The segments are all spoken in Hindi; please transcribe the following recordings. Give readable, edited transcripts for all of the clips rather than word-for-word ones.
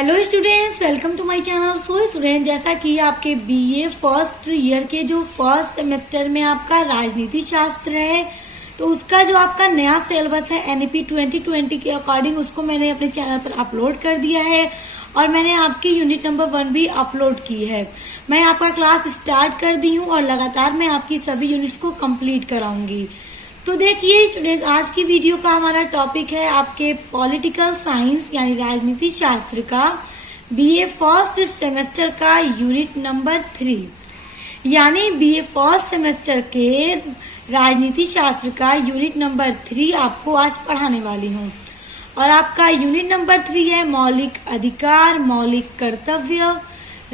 Hello students, welcome to my channel. So student, जैसा कि आपके बीए फर्स्ट ईयर के जो फर्स्ट सेमेस्टर में आपका राजनीति शास्त्र है, तो उसका जो आपका नया सिलेबस है एनईपी 2020 के अकॉर्डिंग उसको मैंने अपने चैनल पर अपलोड कर दिया है और मैंने आपकी यूनिट नंबर 1 भी अपलोड की है। मैं आपका क्लास स्टार्ट कर दी हूँ और लगातार मैं आपकी सभी यूनिट्स को कंप्लीट कराऊंगी। तो देखिए स्टूडेंट्स, आज की वीडियो का हमारा टॉपिक है आपके पॉलिटिकल साइंस यानी राजनीति शास्त्र का बीए फर्स्ट सेमेस्टर का यूनिट नंबर 3, यानी बीए फर्स्ट सेमेस्टर के राजनीति शास्त्र का यूनिट नंबर 3 आपको आज पढ़ाने वाली हूँ। और आपका यूनिट नंबर 3 है मौलिक अधिकार, मौलिक कर्तव्य,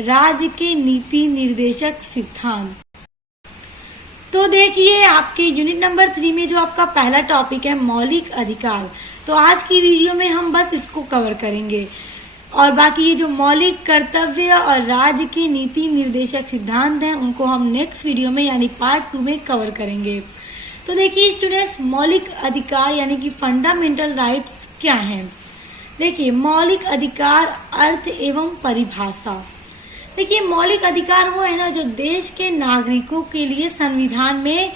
राज्य के नीति निर्देशक सिद्धांत। तो देखिए आपके यूनिट नंबर 3 में जो आपका पहला टॉपिक है मौलिक अधिकार, तो आज की वीडियो में हम बस इसको कवर करेंगे और बाकी ये जो मौलिक कर्तव्य और राज्य के नीति निर्देशक सिद्धांत हैं उनको हम नेक्स्ट वीडियो में यानी पार्ट 2 में कवर करेंगे। तो देखिए स्टूडेंट्स, मौलिक अधिकार यानी कि फंडामेंटल राइट्स क्या हैं। देखिए मौलिक अधिकार अर्थ एवं परिभाषा। देखिए मौलिक अधिकार वो है ना जो देश के नागरिकों के लिए संविधान में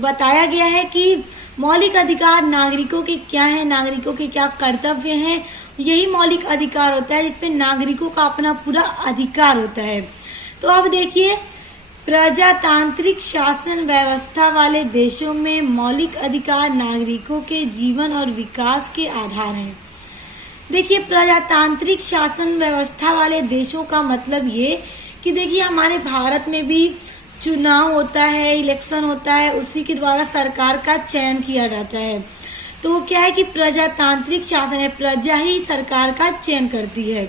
बताया गया है कि मौलिक अधिकार नागरिकों के क्या है, नागरिकों के क्या कर्तव्य हैं। यही मौलिक अधिकार होता है जिसपे नागरिकों का अपना पूरा अधिकार होता है। तो अब देखिए, प्रजातांत्रिक शासन व्यवस्था वाले देशों में मौलिक अधिकार नागरिकों के जीवन और विकास के आधार हैं। देखिए प्रजातांत्रिक शासन व्यवस्था वाले देशों का मतलब ये कि देखिए हमारे भारत में भी चुनाव होता है, इलेक्शन होता है, उसी के द्वारा सरकार का चयन किया जाता है। तो क्या है कि प्रजातांत्रिक शासन है, प्रजा ही सरकार का चयन करती है।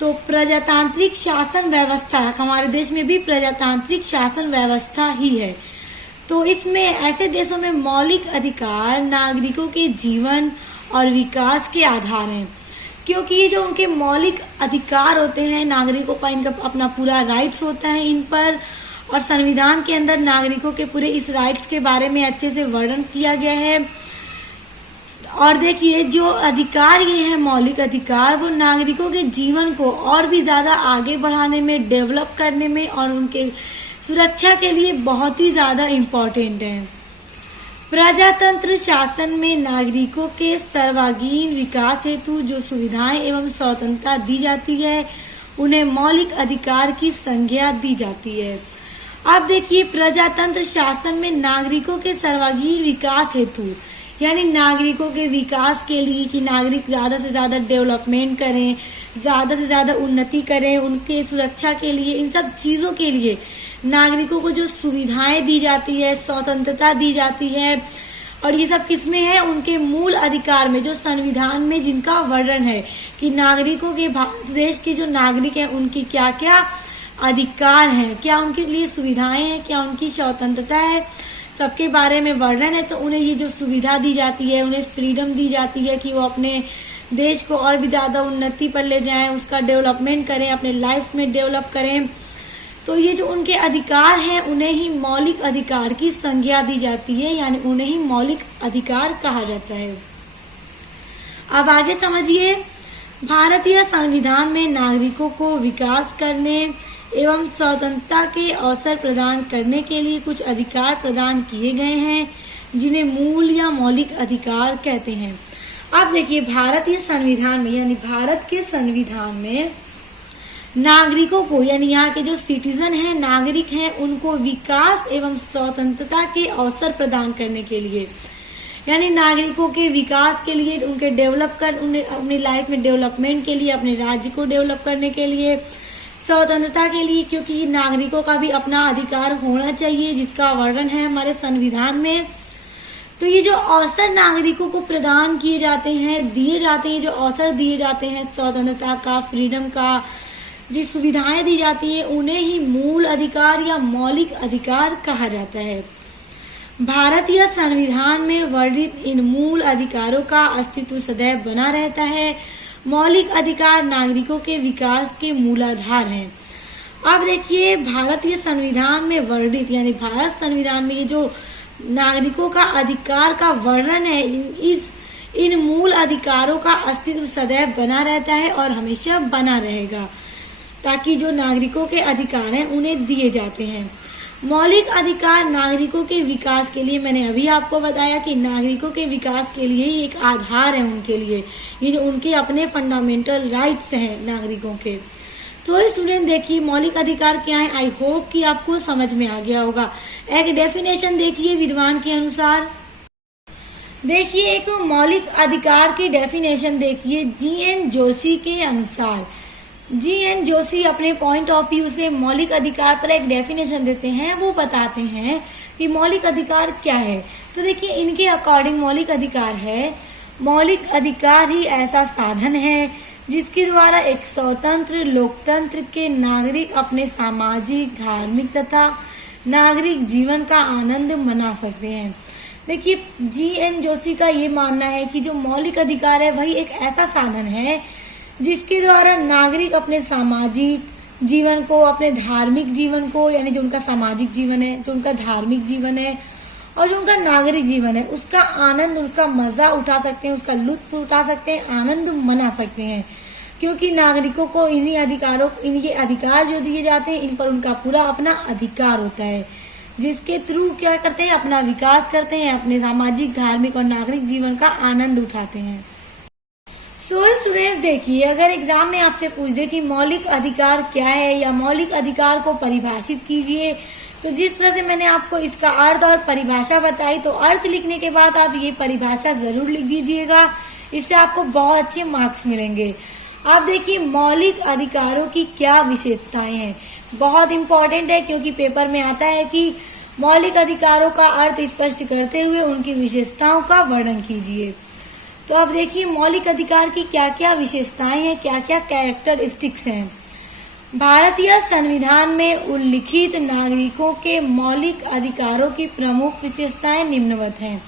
तो प्रजातांत्रिक शासन व्यवस्था हमारे देश में भी प्रजातांत्रिक शासन व्यवस्था ही है। तो इसमें ऐसे देशों में मौलिक अधिकार नागरिकों के जीवन और विकास के आधार हैं, क्योंकि ये जो उनके मौलिक अधिकार होते हैं नागरिकों का, इनका अपना पूरा राइट्स होता है इन पर, और संविधान के अंदर नागरिकों के पूरे इस राइट्स के बारे में अच्छे से वर्णन किया गया है। और देखिए जो अधिकार ये है मौलिक अधिकार, वो नागरिकों के जीवन को और भी ज्यादा आगे बढ़ाने में, डेवलप करने में और उनके सुरक्षा के लिए बहुत ही ज्यादा इम्पोर्टेंट है। प्रजातंत्र शासन में नागरिकों के सर्वांगीण विकास हेतु जो सुविधाएं एवं स्वतंत्रता दी जाती है उन्हें मौलिक अधिकार की संज्ञा दी जाती है। अब देखिए प्रजातंत्र शासन में नागरिकों के सर्वांगीण विकास हेतु यानी नागरिकों के विकास के लिए कि नागरिक ज्यादा से ज्यादा डेवलपमेंट करें, ज्यादा से ज्यादा उन्नति करें, उनके सुरक्षा के लिए, इन सब चीजों के लिए नागरिकों को जो सुविधाएं दी जाती है, स्वतंत्रता दी जाती है, और ये सब किसमें है, उनके मूल अधिकार में, जो संविधान में जिनका वर्णन है कि नागरिकों के, भारत देश के जो नागरिक हैं उनकी क्या क्या अधिकार हैं, क्या उनके लिए सुविधाएं हैं, क्या उनकी स्वतंत्रता है, सबके बारे में वर्णन है। तो उन्हें ये जो सुविधा दी जाती है, उन्हें फ्रीडम दी जाती है कि वो अपने देश को और भी ज्यादा उन्नति पर ले जाएं, उसका डेवलपमेंट करें, अपने लाइफ में डेवलप करें। तो ये जो उनके अधिकार हैं उन्हें ही मौलिक अधिकार की संज्ञा दी जाती है, यानी उन्हें ही मौलिक अधिकार कहा जाता है। अब आगे समझिए, भारतीय संविधान में नागरिकों को विकास करने एवं स्वतंत्रता के अवसर प्रदान करने के लिए कुछ अधिकार प्रदान किए गए हैं जिन्हें मूल या मौलिक अधिकार कहते हैं। अब देखिए भारतीय संविधान में यानी भारत के संविधान में नागरिकों को यानी यहाँ के जो सिटीजन हैं, नागरिक हैं, उनको विकास एवं स्वतंत्रता के अवसर प्रदान करने के लिए, यानी नागरिकों के विकास के लिए, उनके उन्हें अपनी लाइफ में डेवलपमेंट के लिए, अपने राज्य को डेवलप करने के लिए, स्वतंत्रता के लिए, क्योंकि नागरिकों का भी अपना अधिकार होना चाहिए जिसका वर्णन है हमारे संविधान में। तो ये जो अवसर नागरिकों को प्रदान किए जाते हैं, दिए जाते हैं, जो अवसर दिए जाते हैं स्वतंत्रता का, फ्रीडम का, जो सुविधाएं दी जाती हैं उन्हें ही मूल अधिकार या मौलिक अधिकार कहा जाता है। भारतीय संविधान में वर्णित इन मूल अधिकारों का अस्तित्व सदैव बना रहता है। मौलिक अधिकार नागरिकों के विकास के मूलाधार हैं। अब देखिए भारतीय संविधान में वर्णित यानी भारत संविधान में ये जो नागरिकों का अधिकार का वर्णन है, इन मूल अधिकारों का अस्तित्व सदैव बना रहता है और हमेशा बना रहेगा, ताकि जो नागरिकों के अधिकार हैं उन्हें दिए जाते हैं। मौलिक अधिकार नागरिकों के विकास के लिए, मैंने अभी आपको बताया कि नागरिकों के विकास के लिए ही एक आधार है उनके लिए, ये जो उनके अपने फंडामेंटल राइट्स हैं नागरिकों के। तो स्टूडेंट देखिए मौलिक अधिकार क्या है, आई होप कि आपको समझ में आ गया होगा। एक डेफिनेशन देखिए विद्वान के अनुसार, देखिए एक मौलिक अधिकार की डेफिनेशन देखिए जी.एन. जोशी के अनुसार। जी.एन. जोशी अपने पॉइंट ऑफ व्यू से मौलिक अधिकार पर एक डेफिनेशन देते हैं। वो बताते हैं कि मौलिक अधिकार क्या है। तो देखिए इनके अकॉर्डिंग मौलिक अधिकार है, मौलिक अधिकार ही ऐसा साधन है जिसके द्वारा एक स्वतंत्र लोकतंत्र के नागरिक अपने सामाजिक, धार्मिक तथा नागरिक जीवन का आनंद मना सकते हैं। देखिए जी.एन. जोशी का ये मानना है कि जो मौलिक अधिकार है वही एक ऐसा साधन है जिसके द्वारा नागरिक अपने सामाजिक जीवन को, अपने धार्मिक जीवन को, यानी जो उनका सामाजिक जीवन है, जो उनका धार्मिक जीवन है और जो उनका नागरिक जीवन है, उसका आनंद, उनका मजा उठा सकते हैं, उसका लुत्फ उठा सकते हैं, आनंद मना सकते हैं। क्योंकि नागरिकों को इन्हीं अधिकारों, इनके अधिकार जो दिए जाते हैं, इन पर उनका पूरा अपना अधिकार होता है, जिसके थ्रू क्या करते हैं, अपना विकास करते हैं, अपने सामाजिक, धार्मिक और नागरिक जीवन का आनंद उठाते हैं। सो स्टूडेंट्स देखिए, अगर एग्जाम में आपसे पूछ दे कि मौलिक अधिकार क्या है या मौलिक अधिकार को परिभाषित कीजिए, तो जिस तरह से मैंने आपको इसका अर्थ और परिभाषा बताई, तो अर्थ लिखने के बाद आप ये परिभाषा जरूर लिख दीजिएगा, इससे आपको बहुत अच्छे मार्क्स मिलेंगे। आप देखिए मौलिक अधिकारों की क्या विशेषताएं हैं, बहुत इंपॉर्टेंट है क्योंकि पेपर में आता है कि मौलिक अधिकारों का अर्थ स्पष्ट करते हुए उनकी विशेषताओं का वर्णन कीजिए। तो अब देखिए मौलिक अधिकार की क्या क्या विशेषताएं हैं, क्या क्या कैरेक्टरिस्टिक्स हैं। भारतीय संविधान में उल्लिखित नागरिकों के मौलिक अधिकारों की प्रमुख विशेषताएं निम्नवत हैं।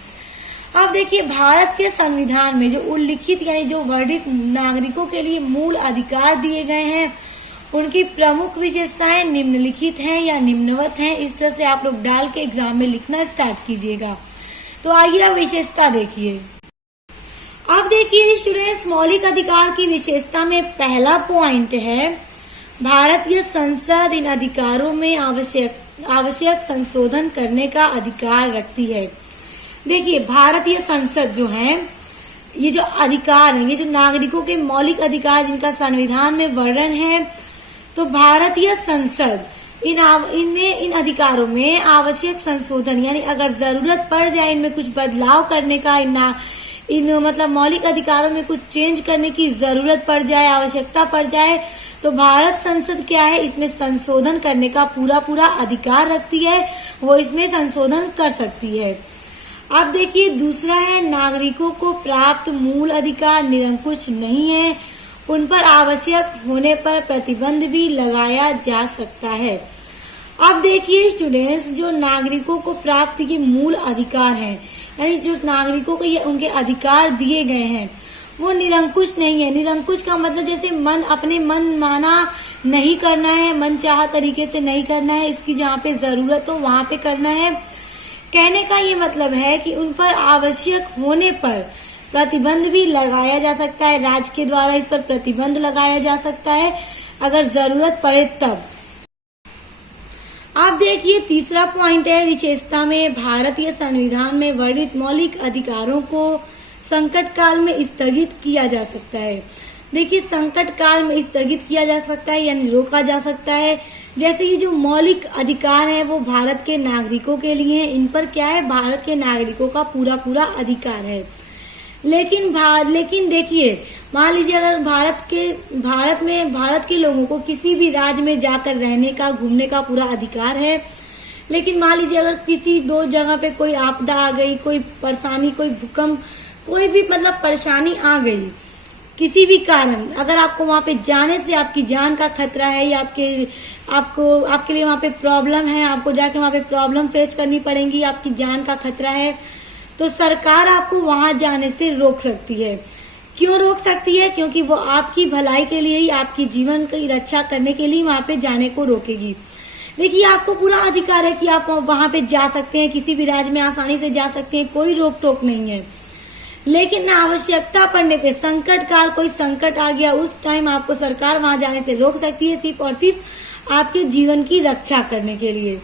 अब देखिए भारत के संविधान में जो उल्लिखित यानी जो वर्णित नागरिकों के लिए मूल अधिकार दिए गए हैं, उनकी प्रमुख विशेषताएं निम्नलिखित हैं या निम्नवत हैं। इस तरह से आप लोग डाल के एग्जाम में लिखना स्टार्ट कीजिएगा। तो आइए अब विशेषता देखिए। अब देखिए स्टूडेंट्स, मौलिक अधिकार की विशेषता में पहला पॉइंट है, भारतीय संसद इन अधिकारों में आवश्यक संशोधन करने का अधिकार रखती है। देखिए भारतीय संसद जो है, ये जो अधिकार है, ये जो नागरिकों के मौलिक अधिकार जिनका संविधान में वर्णन है, तो भारतीय संसद इन अधिकारों में आवश्यक संशोधन, यानी अगर जरूरत पड़ जाए इनमें कुछ बदलाव करने का, इन मतलब मौलिक अधिकारों में कुछ चेंज करने की जरूरत पड़ जाए, आवश्यकता पड़ जाए, तो भारत संसद क्या है, इसमें संशोधन करने का पूरा अधिकार रखती है, वो इसमें संशोधन कर सकती है। अब देखिए दूसरा है, नागरिकों को प्राप्त मूल अधिकार निरंकुश नहीं है, उन पर आवश्यक होने पर प्रतिबंध भी लगाया जा सकता है। अब देखिए स्टूडेंट्स, जो नागरिकों को प्राप्त के मूल अधिकार हैं, यानी जो नागरिकों को ये उनके अधिकार दिए गए हैं, वो निरंकुश नहीं है। निरंकुश का मतलब जैसे अपने मन माना नहीं करना है, मन चाहा तरीके से नहीं करना है, इसकी जहाँ पे जरूरत हो वहां पे करना है। कहने का ये मतलब है कि उन पर आवश्यक होने पर प्रतिबंध भी लगाया जा सकता है, राज्य के द्वारा इस पर प्रतिबंध लगाया जा सकता है अगर जरूरत पड़े तब। आप देखिए तीसरा पॉइंट है विशेषता में, भारतीय संविधान में वर्णित मौलिक अधिकारों को संकट काल में स्थगित किया जा सकता है। देखिए संकट काल में स्थगित किया जा सकता है यानी रोका जा सकता है। जैसे ये जो मौलिक अधिकार है वो भारत के नागरिकों के लिए है, इन पर क्या है, भारत के नागरिकों का पूरा अधिकार है। लेकिन देखिए मान लीजिए अगर भारत के लोगों को किसी भी राज्य में जाकर रहने का, घूमने का पूरा अधिकार है, लेकिन मान लीजिए अगर किसी दो जगह पे कोई आपदा आ गई, कोई परेशानी, कोई भूकंप, कोई भी मतलब परेशानी आ गई किसी भी कारण, अगर आपको वहां पे जाने से आपकी जान का खतरा है या आपके लिए वहां पे प्रॉब्लम है, आपको जाके वहां पे प्रॉब्लम फेस करनी पड़ेगी, आपकी जान का खतरा है, तो सरकार आपको वहां जाने से रोक सकती है। क्यों रोक सकती है? क्योंकि वो आपकी भलाई के लिए ही, आपकी जीवन की रक्षा करने के लिए वहां पे जाने को रोकेगी। देखिए आपको पूरा अधिकार है कि आप वहां पे जा सकते हैं, किसी भी राज्य में आसानी से जा सकते हैं, कोई रोक टोक नहीं है। लेकिन आवश्यकता पड़ने पे, संकट काल कोई संकट आ गया, उस टाइम आपको सरकार वहां जाने से रोक सकती है, सिर्फ और सिर्फ आपके जीवन की रक्षा करने के लिए।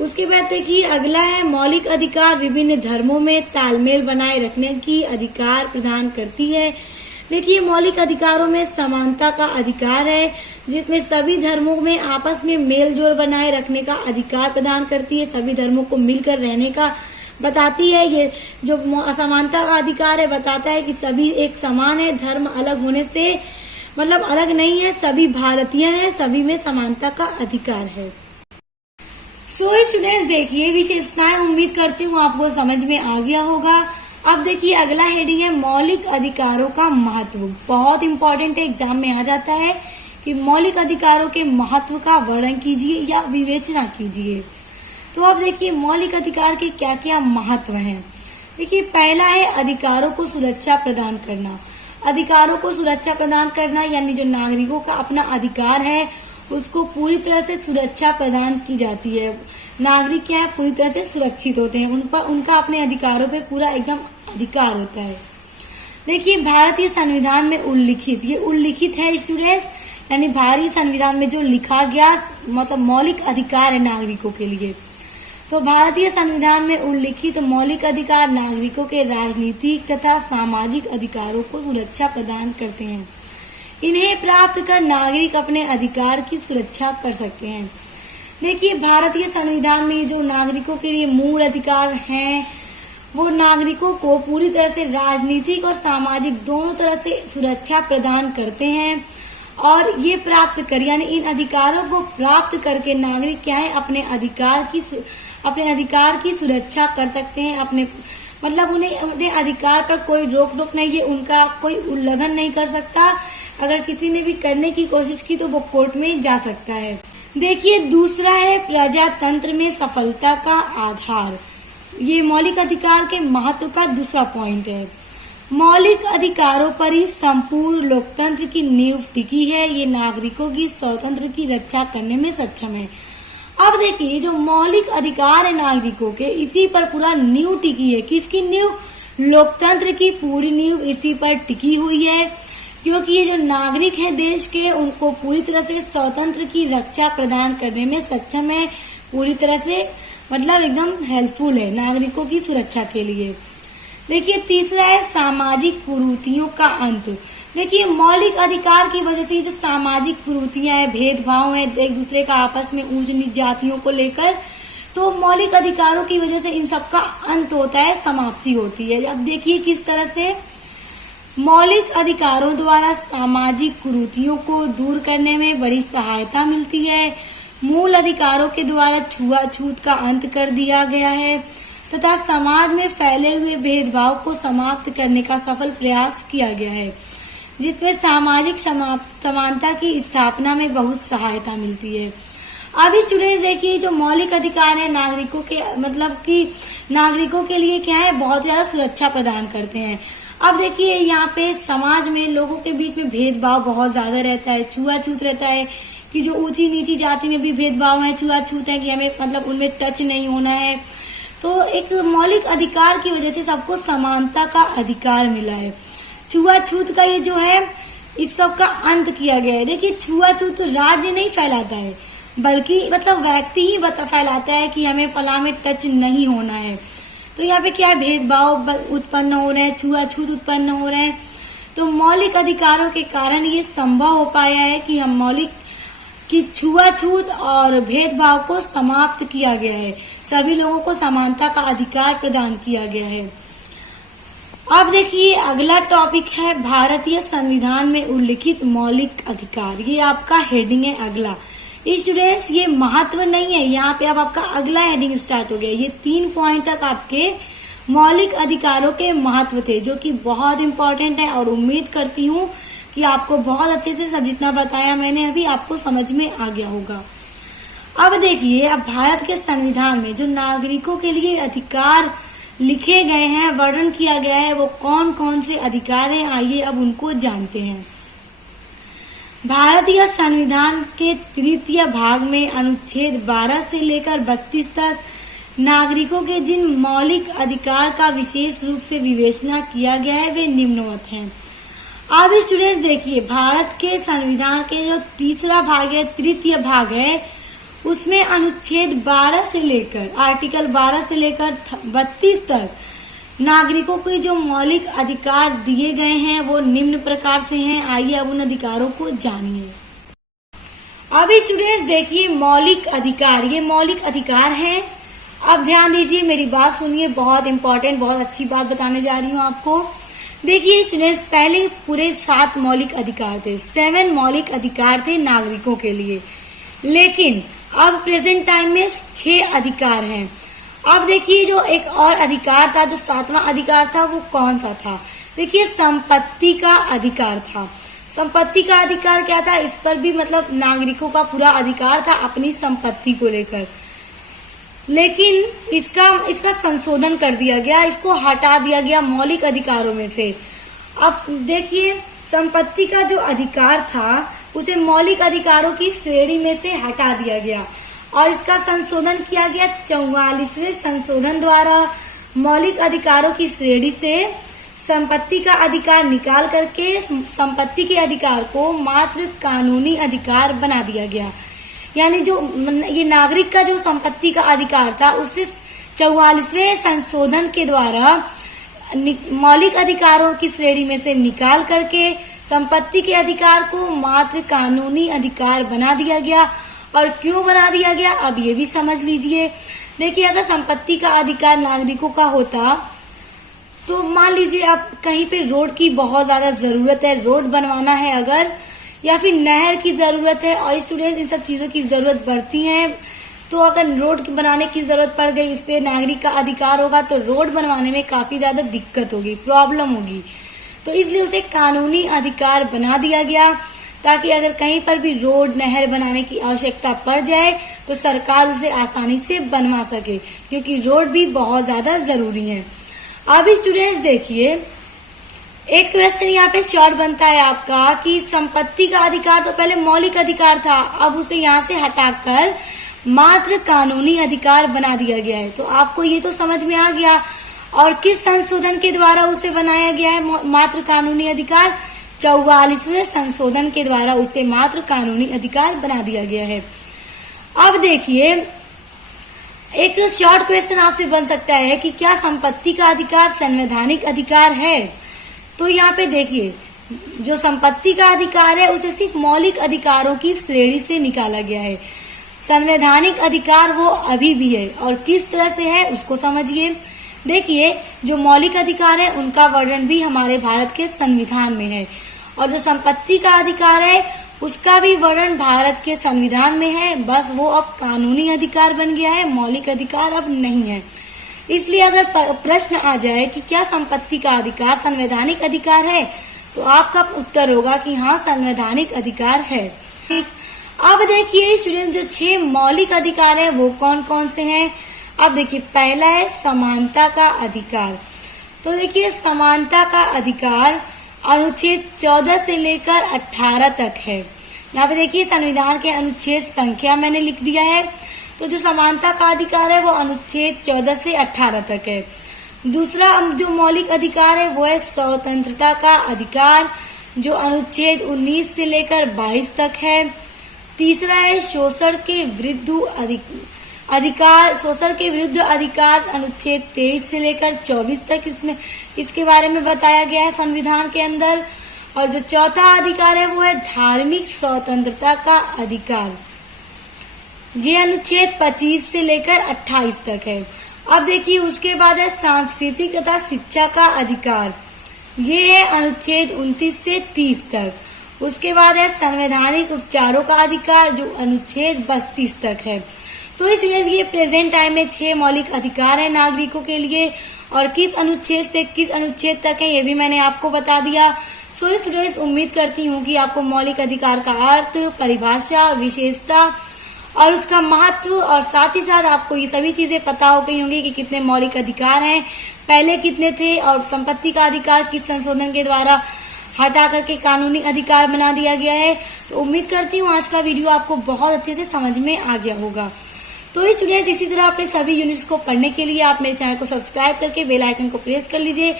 उसके बाद देखिए अगला है मौलिक अधिकार विभिन्न धर्मों में तालमेल बनाए रखने की अधिकार प्रदान करती है। देखिए मौलिक अधिकारों में समानता का अधिकार है, जिसमें सभी धर्मों में आपस में मेल जोल बनाए रखने का अधिकार प्रदान करती है, सभी धर्मों को मिलकर रहने का बताती है। ये जो समानता का अधिकार है बताता है कि सभी एक समान है, धर्म अलग होने से मतलब अलग नहीं है, सभी भारतीय हैं, सभी में समानता का अधिकार है। सो स्टूडेंट्स देखिए विशेषताएं, उम्मीद करती हूँ आपको समझ में आ गया होगा। अब देखिए अगला हेडिंग है मौलिक अधिकारों का महत्व। बहुत इंपॉर्टेंट है, एग्जाम में आ जाता है कि मौलिक अधिकारों के महत्व का वर्णन कीजिए या विवेचना कीजिए। तो अब देखिए मौलिक अधिकार के क्या क्या महत्व हैं। देखिए पहला है अधिकारों को सुरक्षा प्रदान करना। अधिकारों को सुरक्षा प्रदान करना यानी जो नागरिकों का अपना अधिकार है उसको पूरी तरह से सुरक्षा प्रदान की जाती है। नागरिक क्या है, पूरी तरह से सुरक्षित होते हैं, उनका अपने अधिकारों पे पूरा एकदम अधिकार होता है। देखिए भारतीय संविधान में उल्लिखित, ये उल्लिखित है स्टूडेंट्स, यानी भारतीय संविधान में जो लिखा गया मतलब मौलिक अधिकार है नागरिकों के लिए। तो भारतीय संविधान में उल्लिखित मौलिक अधिकार नागरिकों के राजनीतिक तथा सामाजिक अधिकारों को सुरक्षा प्रदान करते हैं। इन्हें प्राप्त कर नागरिक अपने अधिकार की सुरक्षा कर सकते हैं। देखिए भारतीय संविधान में जो नागरिकों के लिए मूल अधिकार हैं वो नागरिकों को पूरी तरह से राजनीतिक और सामाजिक दोनों तरह से सुरक्षा प्रदान करते हैं। और ये प्राप्त कर यानी इन अधिकारों को प्राप्त करके नागरिक क्या है अपने अधिकार की सुरक्षा कर सकते हैं। अपने मतलब उन्हें अपने अधिकार पर कोई रोक टोक नहीं है, उनका कोई उल्लंघन नहीं कर सकता। अगर किसी ने भी करने की कोशिश की तो वो कोर्ट में जा सकता है। देखिए दूसरा है प्रजातंत्र में सफलता का आधार। ये मौलिक अधिकार के महत्व का दूसरा पॉइंट है। मौलिक अधिकारों पर ही संपूर्ण लोकतंत्र की नींव टिकी है। ये नागरिकों की स्वतंत्र की रक्षा करने में सक्षम है। अब देखिए जो मौलिक अधिकार है नागरिकों के, इसी पर पूरा नींव टिकी है। किसकी नींव? लोकतंत्र की पूरी नींव इसी पर टिकी हुई है, क्योंकि ये जो नागरिक हैं देश के उनको पूरी तरह से स्वतंत्र की रक्षा प्रदान करने में सक्षम है, पूरी तरह से मतलब एकदम हेल्पफुल है नागरिकों की सुरक्षा के लिए। देखिए तीसरा है सामाजिक कुरीतियों का अंत। देखिए मौलिक अधिकार की वजह से जो सामाजिक कुरीतियां हैं, भेदभाव है एक दूसरे का आपस में ऊंच नीच जातियों को लेकर, तो मौलिक अधिकारों की वजह से इन सब का अंत होता है, समाप्ति होती है। अब देखिए किस तरह से मौलिक अधिकारों द्वारा सामाजिक कुरीतियों को दूर करने में बड़ी सहायता मिलती है। मूल अधिकारों के द्वारा छुआछूत का अंत कर दिया गया है तथा समाज में फैले हुए भेदभाव को समाप्त करने का सफल प्रयास किया गया है, जिसमें सामाजिक समानता की स्थापना में बहुत सहायता मिलती है। अभी स्टूडेंट्स देखिए जो मौलिक अधिकार है नागरिकों के मतलब कि नागरिकों के लिए क्या है, बहुत ज्यादा सुरक्षा प्रदान करते हैं। अब देखिए यहाँ पे समाज में लोगों के बीच में भेदभाव बहुत ज्यादा रहता है, छुआछूत रहता है कि जो ऊंची नीची जाति में भी भेदभाव है, छुआछूत है कि हमें मतलब उनमें टच नहीं होना है। तो एक मौलिक अधिकार की वजह से सबको समानता का अधिकार मिला है। छुआछूत का ये जो है इस सब का अंत किया गया है। देखिए छुआछूत तो राज्य नहीं फैलाता है बल्कि मतलब व्यक्ति ही फैलाता है कि हमें फला में टच नहीं होना है। तो यहाँ पे क्या है, भेदभाव उत्पन्न हो रहे हैं, छुआछूत उत्पन्न हो रहे हैं। तो मौलिक अधिकारों के कारण ये संभव हो पाया है कि हम मौलिक की छुआछूत और भेदभाव को समाप्त किया गया है, सभी लोगों को समानता का अधिकार प्रदान किया गया है। अब देखिए अगला टॉपिक है भारतीय संविधान में उल्लिखित मौलिक अधिकार। ये आपका हेडिंग है अगला। स्टूडेंट्स ये महत्व नहीं है, यहाँ पे अब आपका अगला हेडिंग स्टार्ट हो गया। ये 3 पॉइंट तक आपके मौलिक अधिकारों के महत्व थे, जो कि बहुत इंपॉर्टेंट है और उम्मीद करती हूँ कि आपको बहुत अच्छे से सब जितना बताया मैंने अभी आपको समझ में आ गया होगा। अब देखिए अब भारत के संविधान में जो नागरिकों के लिए अधिकार लिखे गए हैं, वर्णन किया गया है, वो कौन कौन से अधिकार हैं, आइए अब उनको जानते हैं। भारतीय संविधान के तृतीय भाग में अनुच्छेद 12 से लेकर 32 तक नागरिकों के जिन मौलिक अधिकार का विशेष रूप से विवेचना किया गया है वे निम्नवत हैं। अब स्टूडेंट्स देखिए, भारत के संविधान के जो तीसरा भाग है, तृतीय भाग है, उसमें अनुच्छेद 12 से लेकर आर्टिकल 12 से लेकर 32 तक नागरिकों के जो मौलिक अधिकार दिए गए हैं वो निम्न प्रकार से हैं। आइए अब उन अधिकारों को जानिए। अब स्टूडेंट्स देखिए, मौलिक अधिकार, ये मौलिक अधिकार हैं। अब ध्यान दीजिए, मेरी बात सुनिए, बहुत इंपॉर्टेंट, बहुत अच्छी बात बताने जा रही हूँ आपको। देखिए स्टूडेंट्स, पहले पूरे 7 मौलिक अधिकार थे, 7 मौलिक अधिकार थे नागरिकों के लिए, लेकिन अब प्रेजेंट टाइम में 6 अधिकार हैं। अब देखिए, जो एक और अधिकार था, जो 7वां अधिकार था, वो कौन सा था? देखिए, संपत्ति का अधिकार था। संपत्ति का अधिकार क्या था? इस पर भी मतलब नागरिकों का पूरा अधिकार था अपनी संपत्ति को लेकर, लेकिन इसका संशोधन कर दिया गया, इसको हटा दिया गया मौलिक अधिकारों में से। अब देखिए, संपत्ति का जो अधिकार था उसे मौलिक अधिकारों की श्रेणी में से हटा दिया गया और इसका संशोधन किया गया 44वें संशोधन द्वारा। मौलिक अधिकारों की श्रेणी से संपत्ति का अधिकार निकाल करके संपत्ति के अधिकार को मात्र कानूनी अधिकार बना दिया गया। यानी जो ये नागरिक का जो संपत्ति का अधिकार था उससे 44वें संशोधन के द्वारा मौलिक अधिकारों की श्रेणी में से निकाल करके संपत्ति के अधिकार को मात्र कानूनी अधिकार बना दिया गया। और क्यों बना दिया गया, अब ये भी समझ लीजिए। देखिए, अगर संपत्ति का अधिकार नागरिकों का होता तो मान लीजिए अब कहीं पे रोड की बहुत ज्यादा जरूरत है, रोड बनवाना है अगर, या फिर नहर की जरूरत है, और स्टूडेंट इन सब चीजों की जरूरत पड़ती है, तो अगर रोड बनाने की जरूरत पड़ गई, उस पर नागरिक का अधिकार होगा, तो रोड बनवाने में काफी ज्यादा दिक्कत होगी, प्रॉब्लम होगी। तो इसलिए उसे कानूनी अधिकार बना दिया गया, ताकि अगर कहीं पर भी रोड नहर बनाने की आवश्यकता पड़ जाए तो सरकार उसे आसानी से बनवा सके, क्योंकि रोड भी बहुत ज्यादा जरूरी है। अब स्टूडेंट्स देखिए, एक क्वेश्चन यहाँ पे शॉर्ट बनता है आपका कि संपत्ति का अधिकार तो पहले मौलिक अधिकार था, अब उसे यहाँ से हटाकर मात्र कानूनी अधिकार बना दिया गया है। तो आपको ये तो समझ में आ गया। और किस संशोधन के द्वारा उसे बनाया गया है मात्र कानूनी अधिकार? 44वें संशोधन के द्वारा उसे मात्र कानूनी अधिकार बना दिया गया है। अब देखिए, एक शॉर्ट क्वेश्चन आपसे बन सकता है कि क्या संपत्ति का अधिकार संवैधानिक अधिकार है? तो यहाँ पे देखिए, जो संपत्ति का अधिकार है उसे सिर्फ मौलिक अधिकारों की श्रेणी से निकाला गया है। संवैधानिक अधिकार वो अभी भी है, और किस तरह से है उसको समझिए। देखिए, जो मौलिक अधिकार है उनका वर्णन भी हमारे भारत के संविधान में है, और जो संपत्ति का अधिकार है उसका भी वर्णन भारत के संविधान में है, बस वो अब कानूनी अधिकार बन गया है, मौलिक अधिकार अब नहीं है। इसलिए अगर प्रश्न आ जाए कि क्या संपत्ति का अधिकार संवैधानिक अधिकार है, तो आपका उत्तर होगा कि हाँ, संवैधानिक अधिकार है। ठीक। अब देखिए स्टूडेंट, जो 6 मौलिक अधिकार है वो कौन कौन से हैं? अब देखिए, पहला है समानता का अधिकार। तो देखिए, समानता का अधिकार अनुच्छेद 14 से लेकर 18 तक है। यहाँ पे देखिए, संविधान के अनुच्छेद संख्या मैंने लिख दिया है। तो जो समानता का अधिकार है वो अनुच्छेद 14 से 18 तक है। दूसरा जो मौलिक अधिकार है वो है स्वतंत्रता का अधिकार, जो अनुच्छेद 19 से लेकर 22 तक है। तीसरा है शोषण के विरुद्ध अधिकार, अनुच्छेद 23 से लेकर 24 तक इसके बारे में बताया गया है संविधान के अंदर। और जो चौथा अधिकार है वो है धार्मिक स्वतंत्रता का अधिकार, ये अनुच्छेद 25 से लेकर 28 तक है। अब देखिए, उसके बाद है सांस्कृतिक तथा शिक्षा का अधिकार, ये है अनुच्छेद 29 से 30 तक। उसके बाद है संवैधानिक उपचारों का अधिकार, जो अनुच्छेद 32 तक है। तो इसलिए ये प्रेजेंट टाइम में 6 मौलिक अधिकार है नागरिकों के लिए, और किस अनुच्छेद से किस अनुच्छेद तक है ये भी मैंने आपको बता दिया। सो स्टूडेंट्स, उम्मीद करती हूँ कि आपको मौलिक अधिकार का अर्थ, परिभाषा, विशेषता और उसका महत्व, और साथ ही साथ आपको ये सभी चीजें पता हो गई होंगी कि कितने मौलिक अधिकार हैं, पहले कितने थे, और संपत्ति का अधिकार किस संशोधन के द्वारा हटा करके कानूनी अधिकार बना दिया गया है। तो उम्मीद करती हूँ आज का वीडियो आपको बहुत अच्छे से समझ में आ गया होगा। तो स्टूडेंट्स इसी तरह अपने सभी यूनिट्स को पढ़ने के लिए आप मेरे चैनल को सब्सक्राइब करके बेल आइकन को प्रेस कर लीजिए।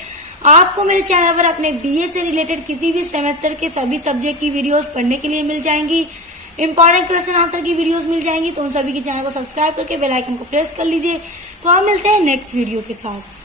आपको मेरे चैनल पर अपने बीए से रिलेटेड किसी भी सेमेस्टर के सभी सब्जेक्ट की वीडियोस पढ़ने के लिए मिल जाएंगी, इंपॉर्टेंट क्वेश्चन आंसर की वीडियोस मिल जाएंगी। तो उन सभी के चैनल को सब्सक्राइब करके बेल आइकन को प्रेस कर लीजिए। तो आप मिलते हैं नेक्स्ट वीडियो के साथ।